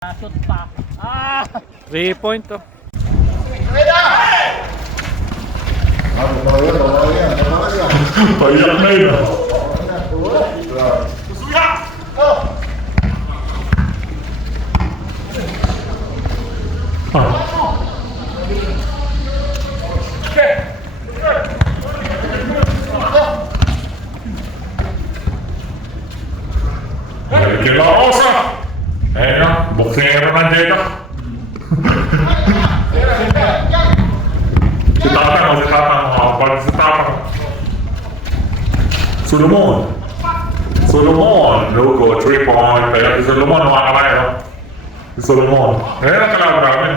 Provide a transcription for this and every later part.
Shoot pa. 3 point to. Payak na yun. Kila Rosa. Ayan na, boksero na dito. Si Tatang, pag si Tatang. Solomon, no go, 3 point. Kaya si Solomon, makakalaya, no? Si Solomon. Ayan ang kalaban namin.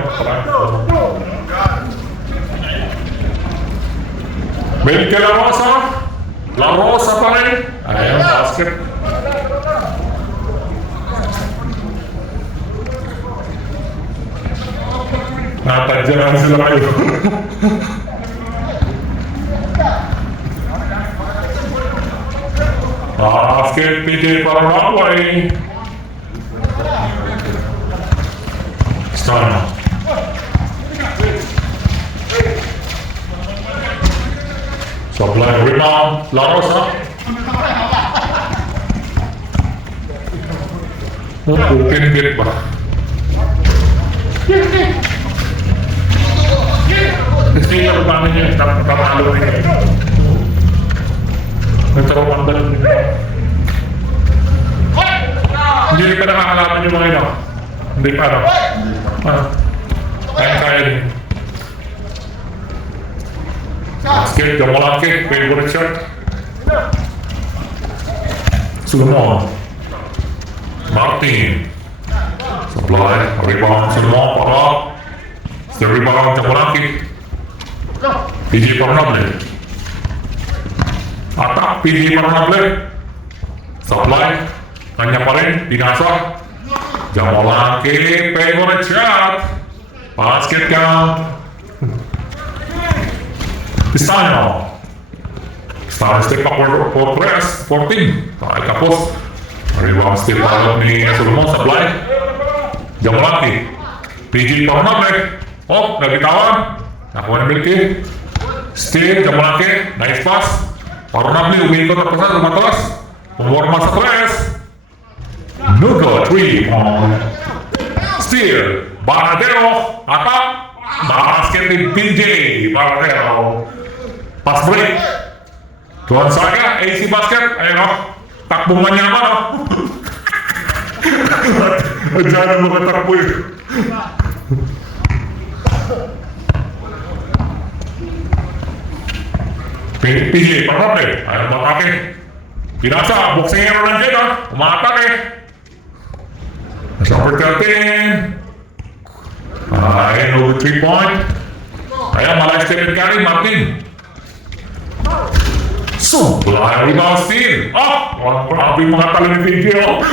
May kila Rosa. La Rosa pa rin. Ayan, basket. Natadya na sila kayo. Basket, PJ para runway. Start. Supply rebound, La Rosa. Open gate ba? Kasi yung paano niya, tatalo niya. Nagkaroon ang dalon niya. Hindi rin pa nakakalaban yung mga ino. Hindi pa, no? Kaya din. Basket, yung malaki, favorite shot. Solomon. Martin. Supply, rebound, Solomon, para. Sa rebound, yung malaki. PJ Parnable. Atak, PJ Parnable. Supply. Kanya pa rin, pinasa. Jamalaki, favorite shot. Basket count. Pistano. Pistano step up for press. 14. Tayo kapos. Rebound step up ni Solomon. Supply. Jamalaki. PJ Parnable. Oh, nagitawan. Nakuha ng Milky. Steve, Jamalaki, nice pass. Parnable, umikot at pasal, lumatalas. Pumorma sa tres. Nugo, 3 point. Steve, Baradero, atak. Basket ni PJ, Baradero. Pass break. Tuan Saga, AC basket. Ayan o, takbong manyaman o. At dyan ang mga takbo yun. PJ, Parnable, ayaw matake. Pinasa, boksingero lang dyan ha. Umatake. Nasa number 13. Ayan, over 3 point. Ayan, malay Stephen Curry, Martin. Supply, rebound steal. Walang grabe mga talo ni PJ oh.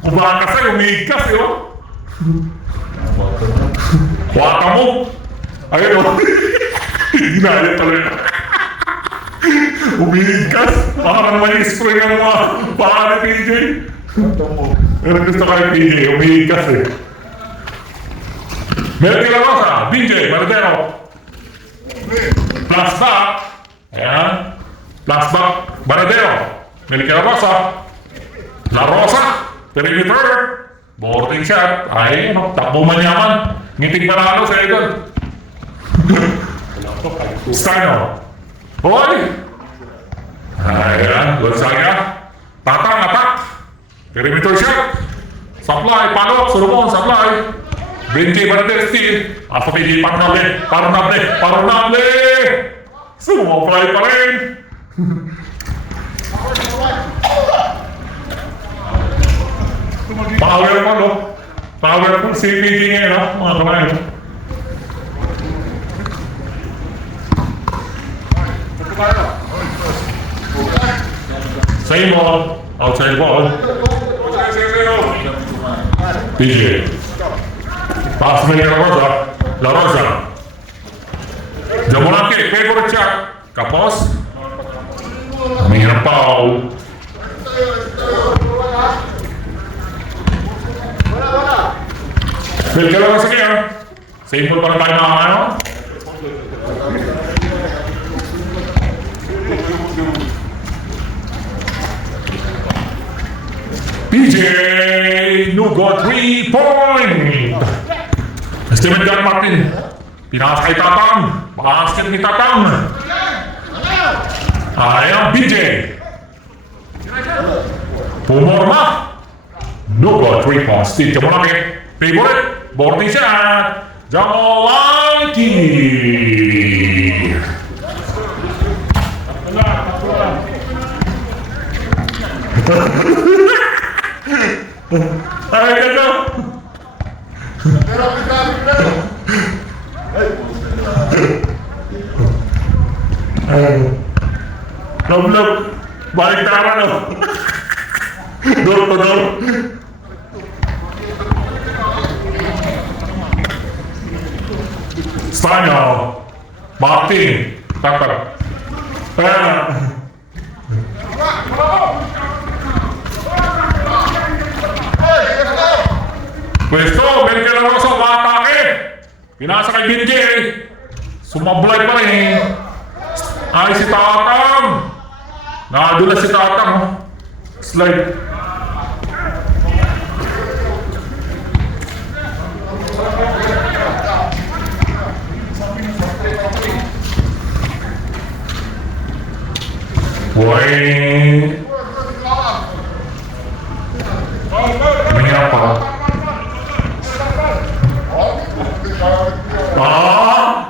Kumakas ay, umigas eh oh. Kuwata mo. Ayun oh. Ginaya talo yun. Umigas. Parang may spring ang mga paa ni PJ. Pero gusto kay PJ, umigas eh. Melky La Rosa, BJ, Baradero. Plus back. Ayan. Plus back, Baradero. Melky La Rosa. La Rosa. Perimeter. Boarding shot. Ay, ano, takbo manyaman. Ngiting paralo sa idol. Stano. Boy! Ayan, Gonzaga. Tatang, atak. Perimeter shot. Supply, Palok, Solomon, supply. Benji, Baradero, steal. Asa PJ, Parnable. Sumapay pa rin. Powerful si PJ ngayon, ha? Mga kamay. Same ball, outside ball. PJ. Pass me La Rosa. Jamalaki, favorite shot. Kapos. Mayroon foul. Wala. Welcome lang sa kaya. Simple pa na tayo mga ano. PJ Nugo 3-point. Steven John Martin. Pinasa kay Tatang. Basket ni Tatang. Ayan, PJ. Pumorma. Nugo 3-point. Steve Jamalaki. Favorite. Boarding shot. Jamalaki. Ay, ganda. Love. Balik tara no. Door to door. Spanyol. Martin. Takar. Pwesto, Melke Larosa, umatake. Pinasa kay BJ. Sumablay pa rin. Ay, si Tatang. Nadulas si Tatang. Oh. Slide. Boy. Nangyari pa.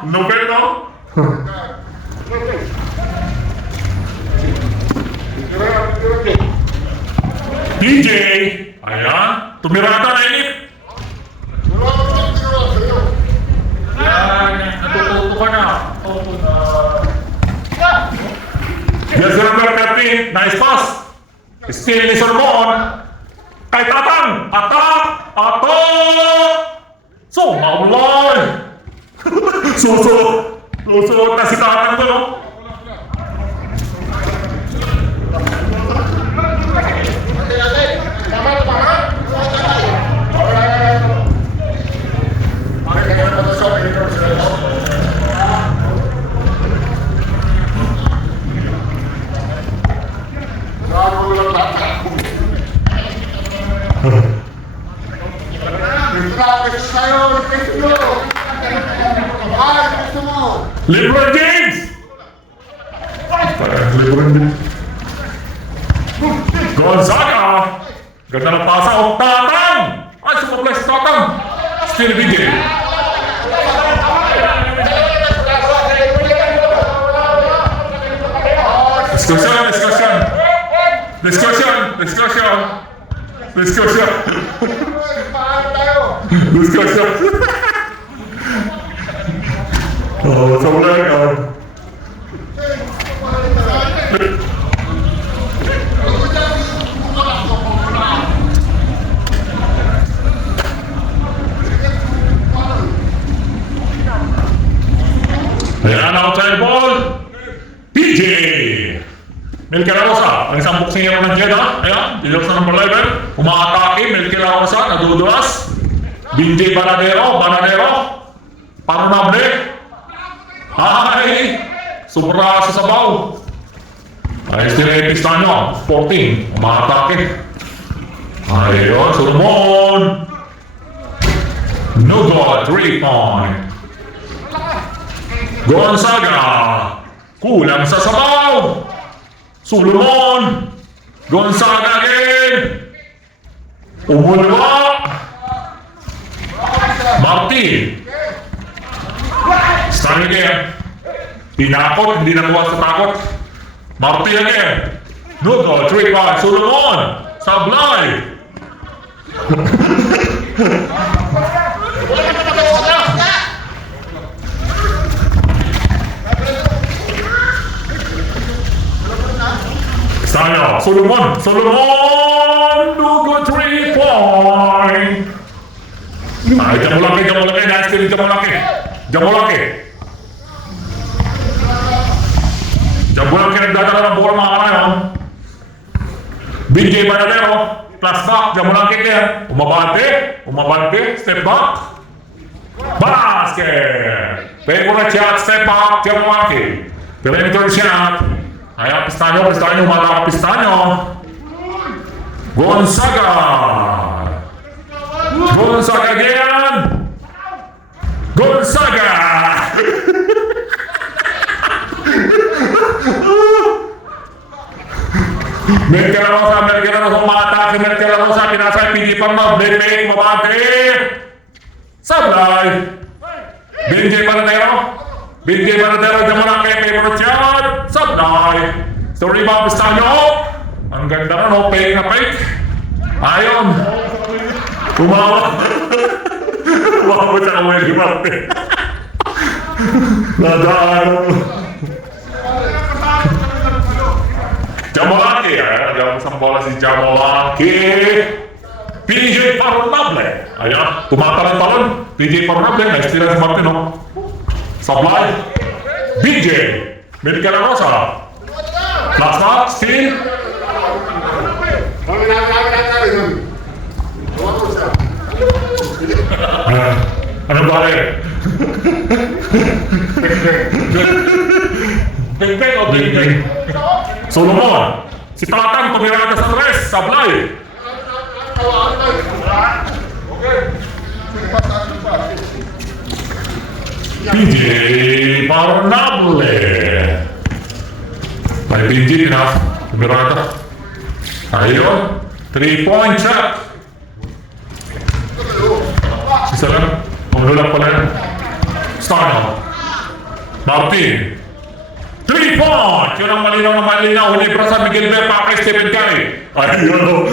Lupit no? DJ! Ayan, tumirata na inip! Yan, natututo ka na. Yes, number 13, nice pass! Still ni Solomon! Kay Tatang! Atak! Atak! So, maulay! Susunod na si Tatang doon, no? LeBron James! LeBron James. Gonzaga! Ganda ng pasa. O, Tatang! Ay, sumablay si Tatang. Still BJ. Discussion. Oh, sa wala ka. Ayan, outside ball. PJ! Melke Larosa. Ang isang boxing niya ng Jeddah. Ayan, ilok sa number 11. Umaatake, Melke Larosa, nadudulas. BJ Banadero. Panunable. Ay! Sobra sa sabaw. Ay, still Pistano. 14. Umaatake. Ayun, Solomon. No good. 3-point. Gonzaga. Kulang sa sabaw. Solomon. Gonzaga again. Umulwa. Martin. Stanley again. Tinakot, hindi nakuha sa takot. Martin again. No goal, 3-1. Solomon. Sablay. Stanley. Solomon. No goal, 3-point. Ay, Jamulaki. Nice to Jamulaki. Jamulaki nagdadala ng bola mga kanayon. BJ Banadero. Plus back. Jamulaki kaya. Umabante. Step back. Basket! Favorite shot, step up, Jamalaki. Perimeter shot. Ayan, Pistanyo, mata Pistanyo. Gonzaga! Gonzaga again! Gonzaga! Merkel umatake, pinasay, pigi pa mo, Blake, mabante. Sablay. Benjay Panadero, Jamalaki, favorite shot. Sablay. So rebound, Pistanyo. Ang ganda na, no? Fake na fake. Ayon. Tumawa. Tumawa siya kung may limarte. Nadaan. Jamalaki. Ayan, isang bola si Jamalaki. PJ Parnable. Ayan, tumatalon-talon. PJ Parnable. Nice tira si Martino. Supply. BJ. Medika na Rosa. Last shot. Steal. Anong bale? Beng-beng o beng-beng? Solomon. Si Tatang tumirada sa tres. Sablay. PJ Parnable. May PJ na. Tumirada. Ayun. 3-point shot. Isa lang. Pangulap pala yan. Stano. Martin. 3-point! Yun ang malinaw na malinaw. Huli para sa Miguel Bepa kay Stephen Curry. Ayun.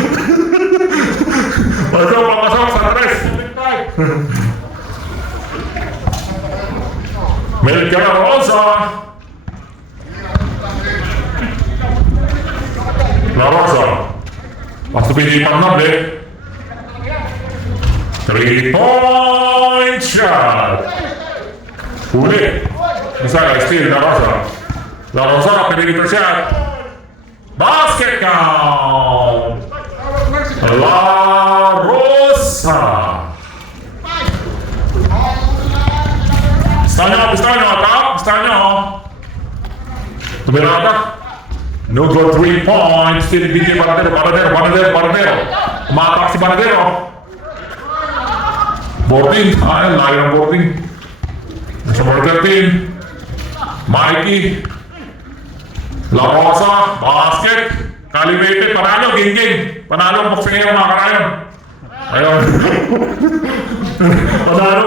Pasok sa tres. Melker Rosa. La Rosa. Basta PJ Parnable. 3-point shot. Huli. Misalnya steal La Rosa. La Rosa perimeter shot. Basket count. La Rosa. Pistanyo, attack. Pistanyo. Tumirada. No go 3 points. Still BJ Panadero. Umatak si Panadero. Boarding. Ayan, layo ng boarding. Nasa board 13. Mikey. La Rosa. Basket. Calibrated. Panalo. Ging. Panalo. Magsingay ang mga karayon. Ayun. Panalo.